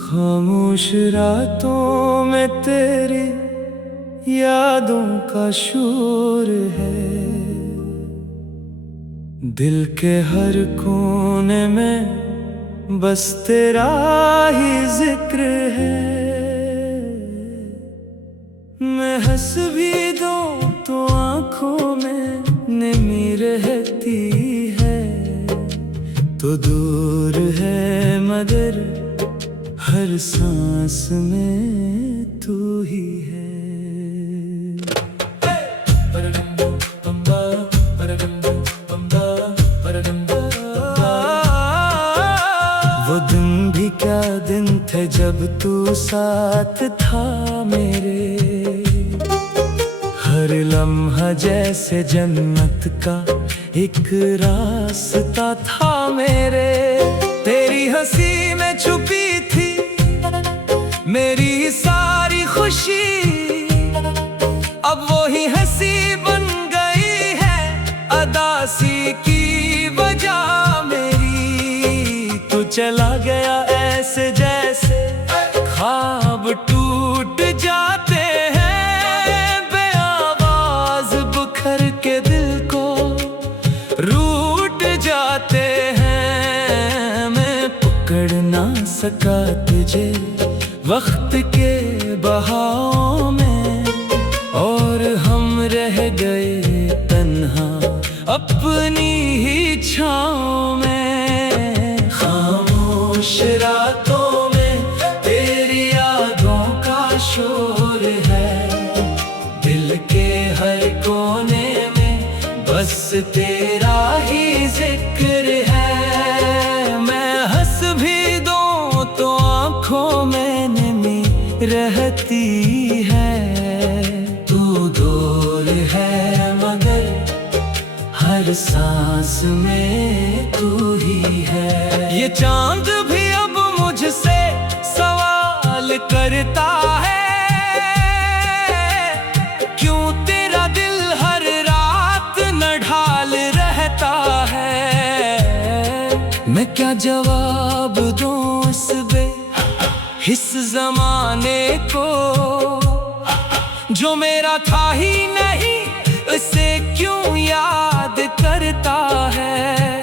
खामोश रातों में तेरी यादों का शोर है, दिल के हर कोने में बस तेरा ही जिक्र है। मैं हंस भी दूं तो आंखों में नमी रहती है, तो दूर है मगर हर सांस में तू ही है। वो दिन भी क्या दिन थे जब तू साथ था मेरे, हर लम्हा जैसे जन्नत का एक रास्ता था मेरे। तेरी हंसी में छुपी थी मेरी सारी खुशी, अब वो ही हंसी बन गई है अदासी की वजह मेरी। तू चला गया ऐसे जैसे ख्वाब टूट जाते हैं, बेआवाज बुखर के दिल को रूठ जाते हैं। मैं पकड़ ना सका तुझे वक्त के बहाव में, और हम रह गए तन्हा अपनी ही छाँव में। खामोश रातों में तेरी यादों का शोर है, दिल के हर कोने में बस तेरा ही जिक्र है। मैं हंस भी दूं तो आँखों में रहती है, तू दूर है मगर हर सांस में तू ही है। ये चांद भी अब मुझसे सवाल करता है, क्यों तेरा दिल हर रात न ढाल रहता है। मैं क्या जवाब दूं इस जमाने को, जो मेरा था ही नहीं उसे क्यों याद करता है।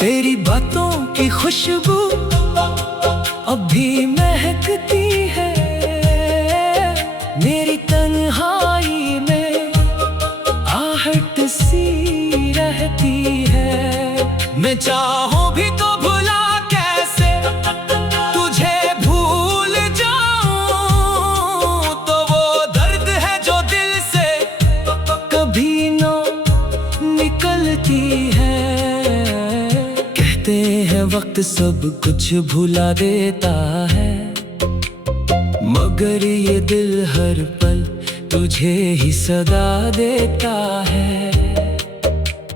तेरी बातों की खुशबू अब भी महकती है, मेरी तन्हाई में आहट सी रहती है। मैं चाहूं भी तो भुला कैसे तुझे भूल जाऊं, तो वो दर्द है जो दिल से कभी ना निकलती है। कहते हैं वक्त सब कुछ भुला देता है, मगर ये दिल हर पल तुझे ही सदा देता है।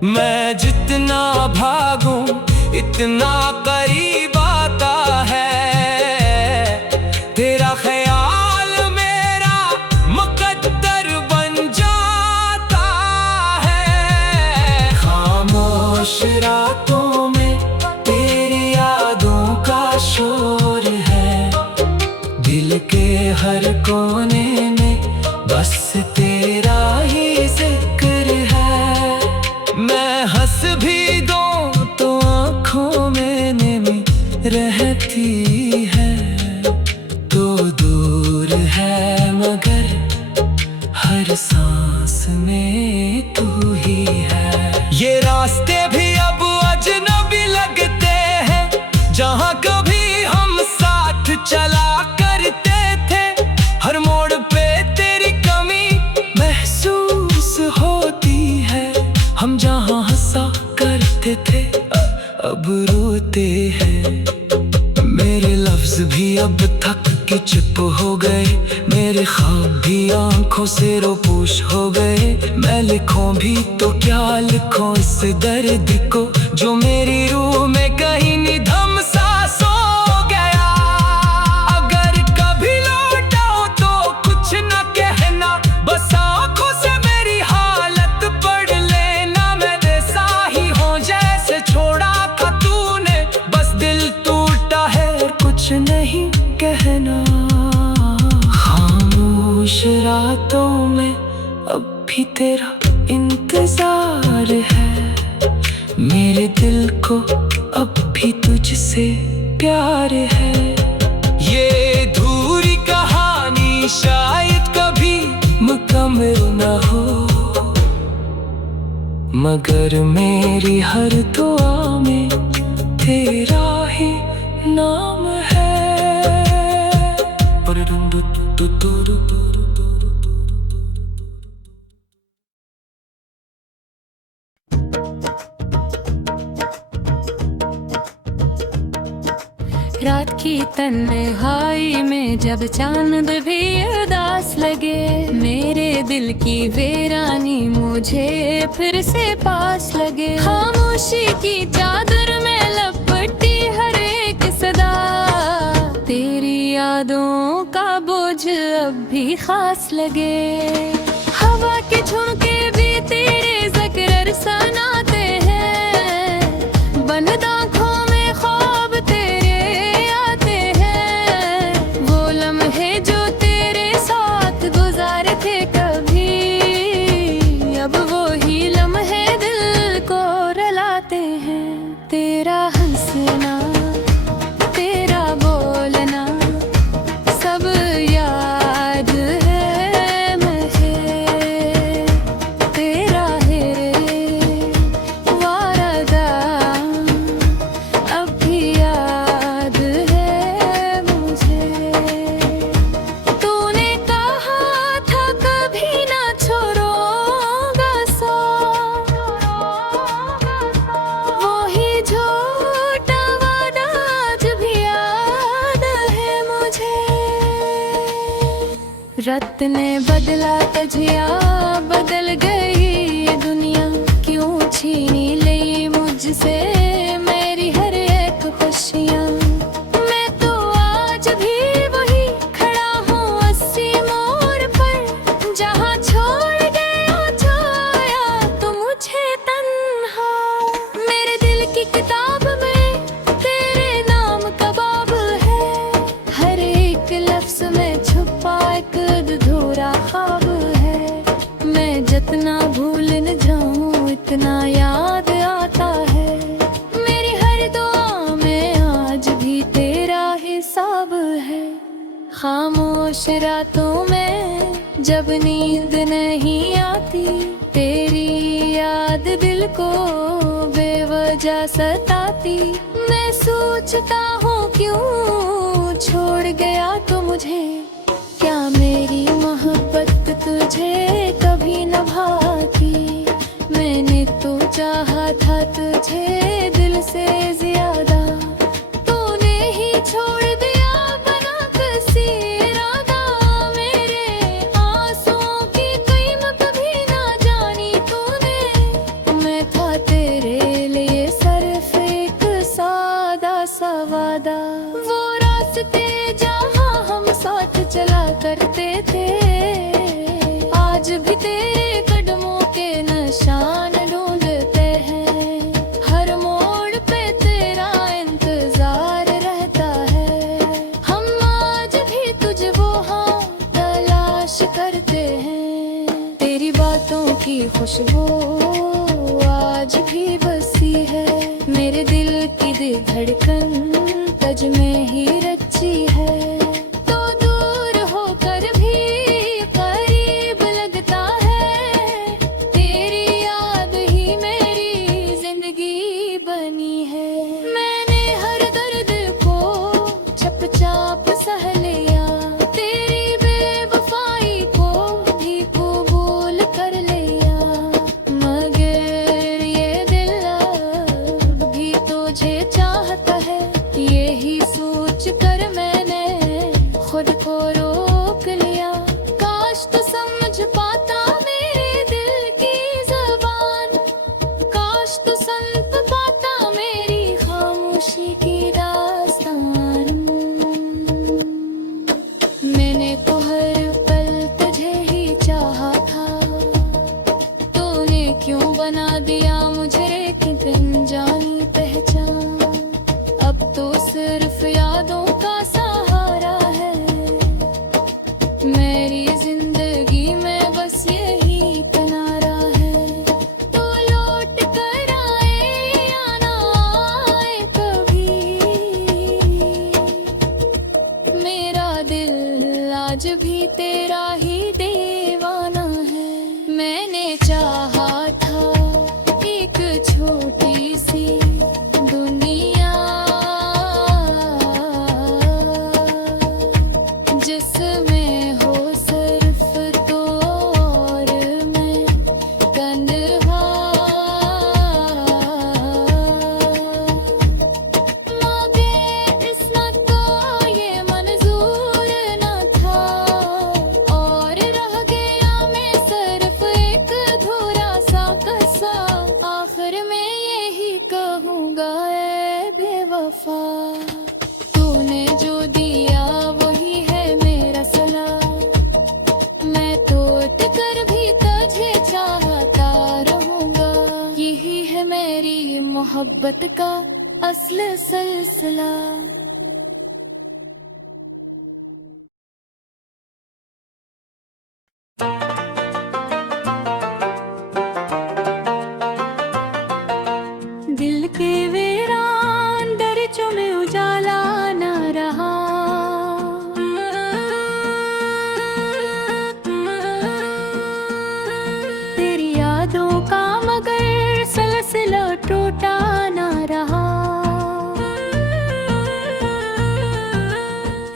मैं जितना भागूं इतना करीब आता है, तेरा ख्याल मेरा मुकद्दर बन जाता है। खामोश रातों में तेरी यादों का शोर है, दिल के हर कोने में बस तेरा ही जिक्र है। मैं हंस भी दूं तो आँखों में नमी रहती है, तो दूर है मगर हर सांस में तू ही है। ये रास्ते भी अब अजनबी लगते हैं, जहाँ कभी हम साथ चला करते थे। हर मोड़ पे तेरी कमी महसूस होती है, हम जहाँ हंसा करते थे अब रोते हैं। मेरे लफ्ज भी अब थक के चुप हो गए, मेरे ख्वाब भी आंखों से रोपोश हो गए। मैं लिखूं भी तो क्या लिखूं इस दर्द को, जो मेरी रूह में कहीं निधम सा सो गया। अगर कभी लौटाऊं तो खामोश रातों में अब भी तेरा इंतजार है। मेरे दिल को अब भी तुझसे प्यार है। ये अधूरी कहानी शायद कभी मुकम्मल न हो, मगर मेरी हर दुआ में तेरा ही नाम है। रात की तन्हाई में जब चांद भी उदास लगे, मेरे दिल की वीरानी मुझे फिर से पास लगे। खामोशी की चादर में लपटी हर एक सदा, तेरी यादों का बोझ अब भी खास लगे। हवा के झोंके भी तेरे ज़िक्र सुनाते हैं, बंद आँखों में ख्वाब तेरे आते हैं। वो लम्हे जो तेरे साथ गुजारे थे कभी, अब वो ही लम्हे दिल को रुलाते हैं। तेरा हंसना, तेरा बोलना सब याद है मुझे। तेरा वादा अब भी याद है मुझे। तूने कहा था कभी ना छोड़ूंगा साथ, वो ही झूठा वादा आज भी याद है मुझे। रत ने बदला तजिया, बदल गई ये दुनिया। क्यों छीनी ली मुझसे मेरी हर एक खुशियाँ। मैं तो आज भी वही खड़ा हूँ 80 मोड़ पर, जहाँ छोड़ गया छोया तो मुझे तन्हा। मेरे दिल की किताब में तेरे नाम का बाब है, हर एक लफ्ज़ में छुपा एक अधूरा ख्वाब है। मैं जितना भूल न जाऊं इतना याद आता है। मेरी हर दुआ में आज भी तेरा हिसाब है। खामोश रातों में जब नींद नहीं आती, तेरी याद दिल को बेवजह सताती। मैं सोचता हूँ क्यों छोड़ गया तो मुझे, क्या मेरी मोहब्बत तुझे कभी न भाती। मैंने तो चाहा था तुझे दिल से ज्यादा, तूने ही छोड़ दिया बना किसी इरादा। मेरे आंसुओं की कीमत भी ना जानी तूने, मैं था तेरे लिए सिर्फ एक सादा सा वादा। वो रास्ते जहाँ हम साथ चला करते थे, आज भी तेरे कदमों के निशान ढूंढते हैं। हर मोड़ पे तेरा इंतजार रहता है, हम आज भी तुझे वो हाँ तलाश करते हैं। तेरी बातों की खुशबू आज भी बसी है, मेरे दिल की धड़कन तज में ही रची है। तो दूर होकर भी करीब लगता है, तेरी याद ही मेरी जिंदगी बनी है। मैंने हर दर्द को चुपचाप सह लिया, तेरी बेवफाई को भी कबूल कर लिया। आज भी तेरा ही दीवाना है। मैंने चाहा था एक छोटी सी दुनिया, जिसमें हो सिर्फ तो और मैं तन्हा। मांगे इसमत को ये मंजूर न था, और रह गया मैं सिर्फ एक अधूरा सा किस्सा। आखिर में यही कहूँगा ऐ बेवफा, तूने जो दिया वही है मेरा सिला। मैं टूट कर भी तुझे चाहता रहूँगा, यही है मेरी मोहब्बत का असल सिलसिला। दिल के वीरान दरिचों में उजाला न रहा, तेरी यादों का मगर सिलसिला टूटा न रहा।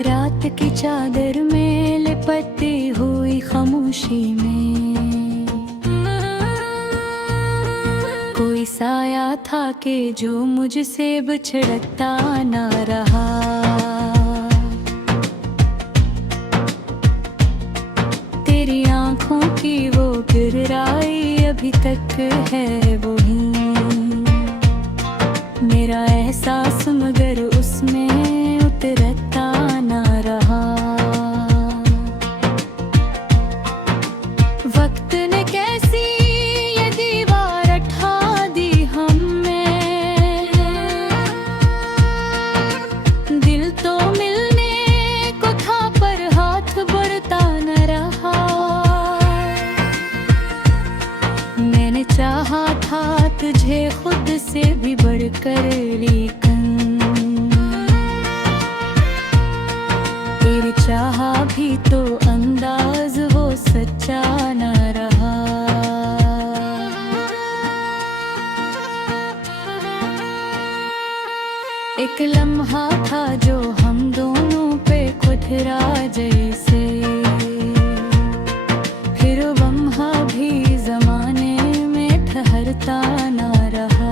रात की चादर में लिपटी हुई खामोशी में कोई साया था कि जो मुझसे बिछड़ता ना रहा। तेरी आंखों की वो गिरराई अभी तक है वही, मेरा एहसास मगर उसमें उतरता ना रहा। वक्त ने कैसी ये दीवार उठा दी हम में, दिल तो मिलने को था पर हाथ बढ़ता न रहा। मैंने चाहा था तुझे खुद से भी बढ़कर, लेकिन तेरी चाहा भी तो अंदाज वो सच्चा न रहा। एक लम्हा था जो हम दोनों पे खुदरा जैसे, फिर लम्हा भी जमाने में ठहरता न रहा।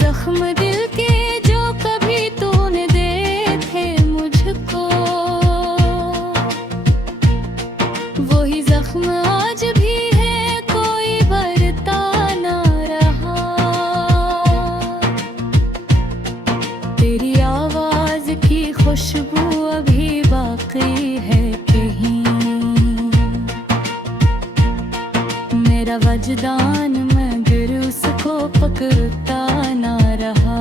जख्म दिल के जो कभी तूने दे थे मुझको, वही जख्म आज भी है कोई भरता न रहा। तेरी आवाज की खुशबू अभी बाकी है कहीं, मेरा वजदान मगर उसको पकड़ता न रहा।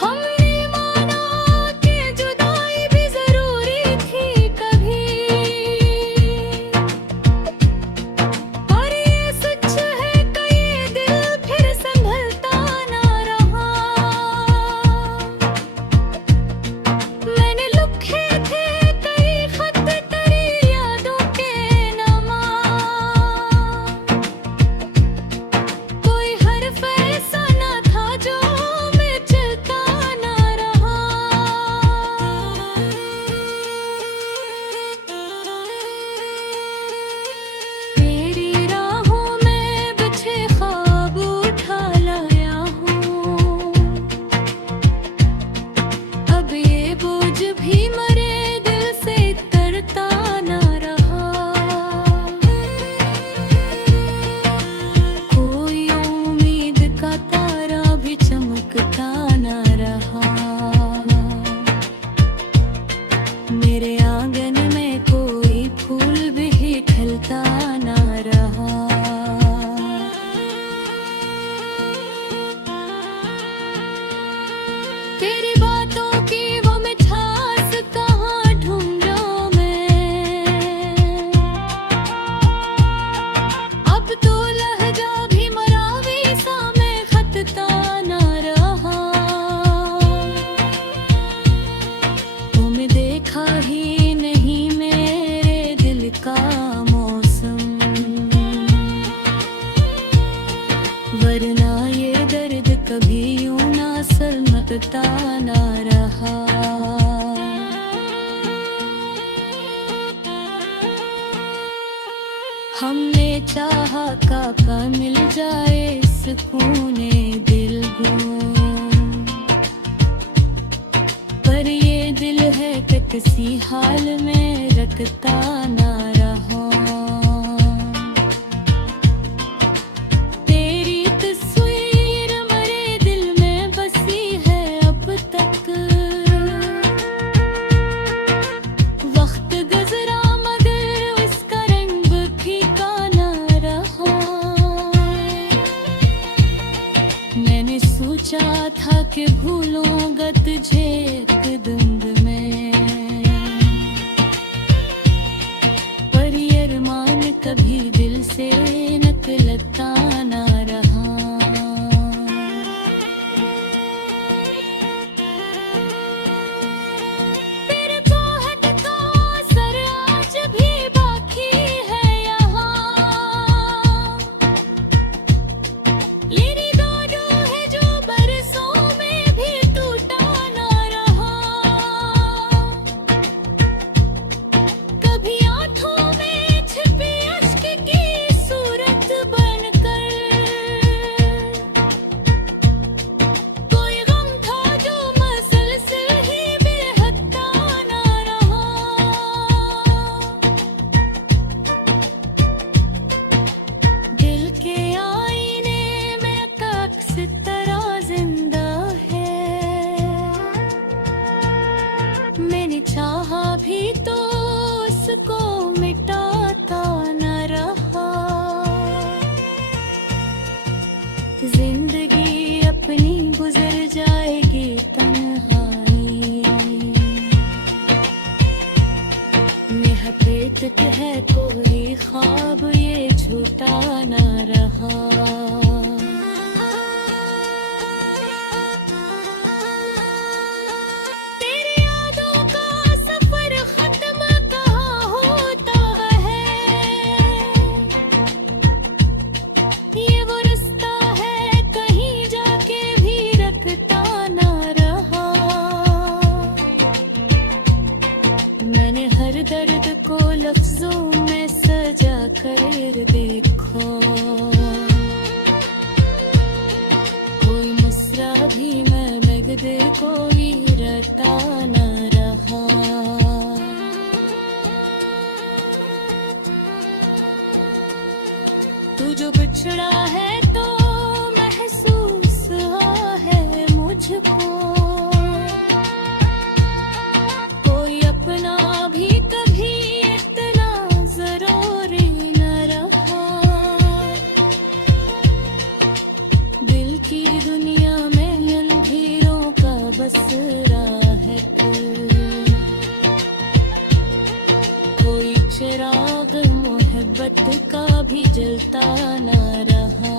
हमने माना कि जुदाई भी जरूरी थी कभी, और ये सच है कि ये दिल फिर संभलता न रहा। मैंने लिखे थे कई खत तेरी यादों के कभी यूं ना सलमता ना रहा। हमने चाहा काका मिल जाए सुकूने दिल गूं, पर ये दिल है कि किसी हाल में रखता ना रहा। तेरी तस्वीर मेरे दिल में बसी है अब तक, वक्त गुजरा मगर उसका रंग फीका ना रहा। मैंने सोचा था कि भूलूंगा तुझे एक धुंध में, पर ये अरमान कभी दिल से निकलता ना रहा। तेरे चाहत का असर आज भी बाकी है यहाँ, ये निगाह है जो बरसों में भी टूटा ना रहा। कभी आँखों में छिपी अश्क की सूरत बनकर, कोई गम था जो मसलसल ही बेहत्ता ना रहा। दिल के आईने में अक्स तरह जिंदा है, मैंने चाहा भी तो उसको मिटाता न रहा। जिंदगी अपनी गुजर जाएगी तन्हाई में, हकीकत है कोई ख्वाब ये झूठा न रहा। तेरी यादों का सफर खत्म कहाँ होता है, ये वो रास्ता है कहीं जाके भी रखता ना रहा। मैंने हर दर्द को लफ्जों में सजा कर देखो, कोई मसरा भी मैं मगद कोई रटा ना रहा। तू जो बिछड़ा है तो महसूस हुआ है मुझको, कोई अपना भी कभी इतना जरूरी न रहा। दिल की दुनिया में अंधेरों का बसरा है तू, कोई चिराग मोहब्बत का भी जलता ना रहा।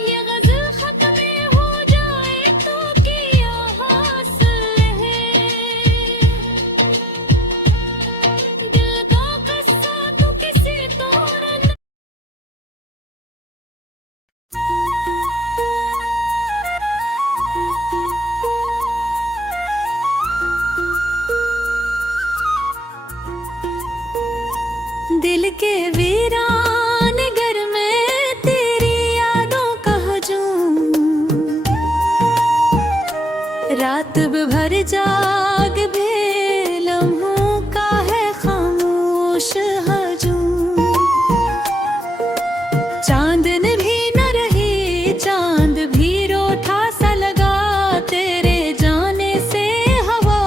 ये गजल खत्म हो जाए तो क्या हासिल है, दिल का किस्सा तो किसी तोड़ न दिल के वीरान घर में तेरी यादों का हजूम, रात भर जाग भी लम्हों का है खामोश हजूम। चांदन भी न रही चांद भी रोठा सा लगा, तेरे जाने से हवा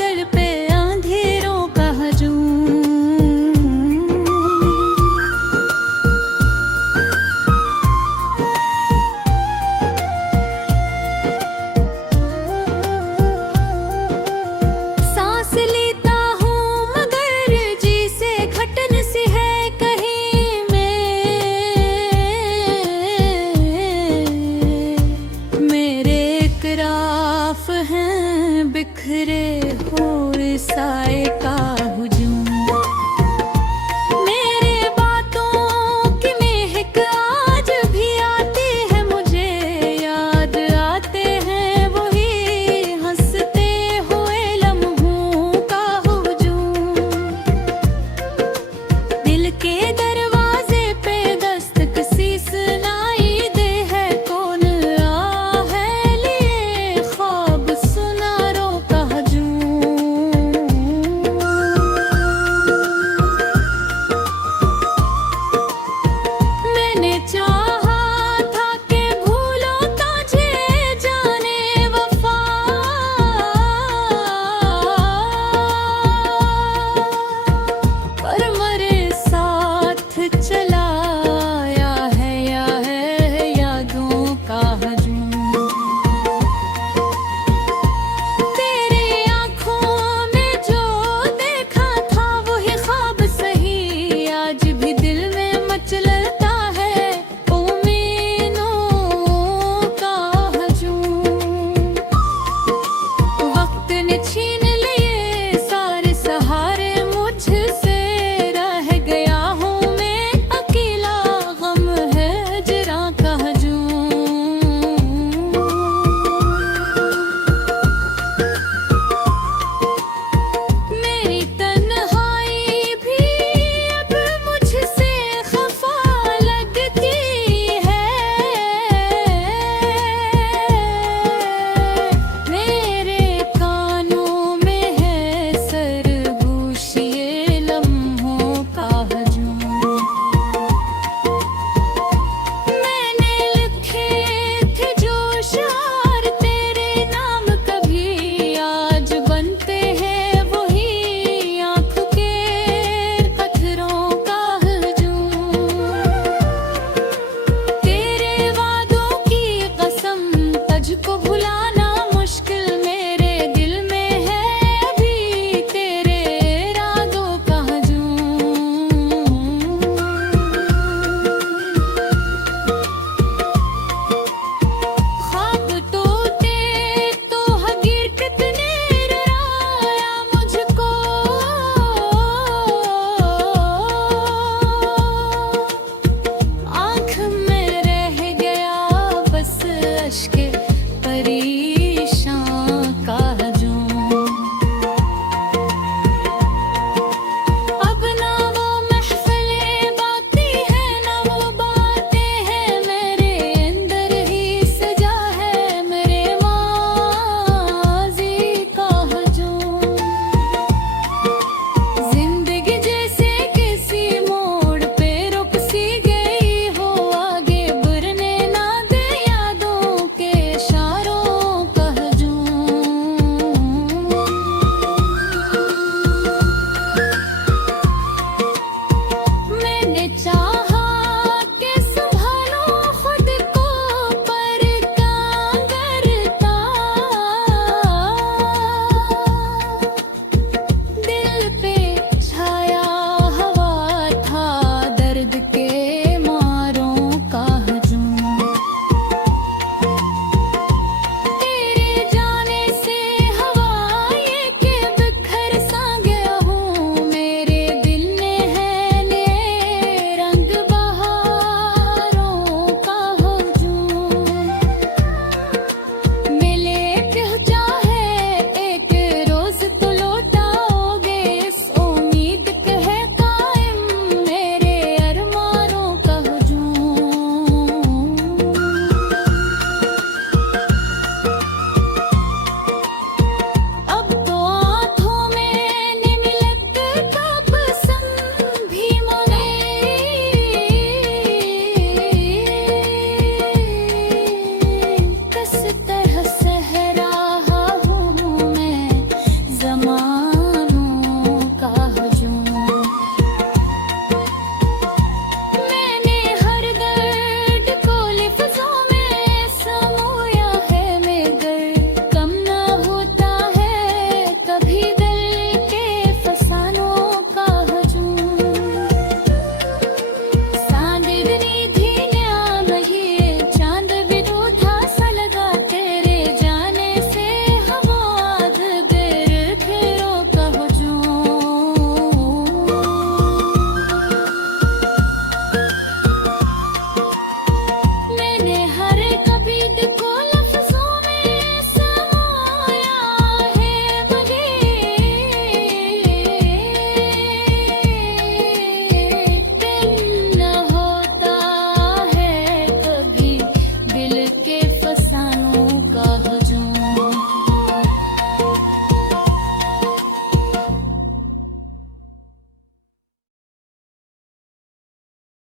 दिल पे अंधेरों का हजूम। दिल के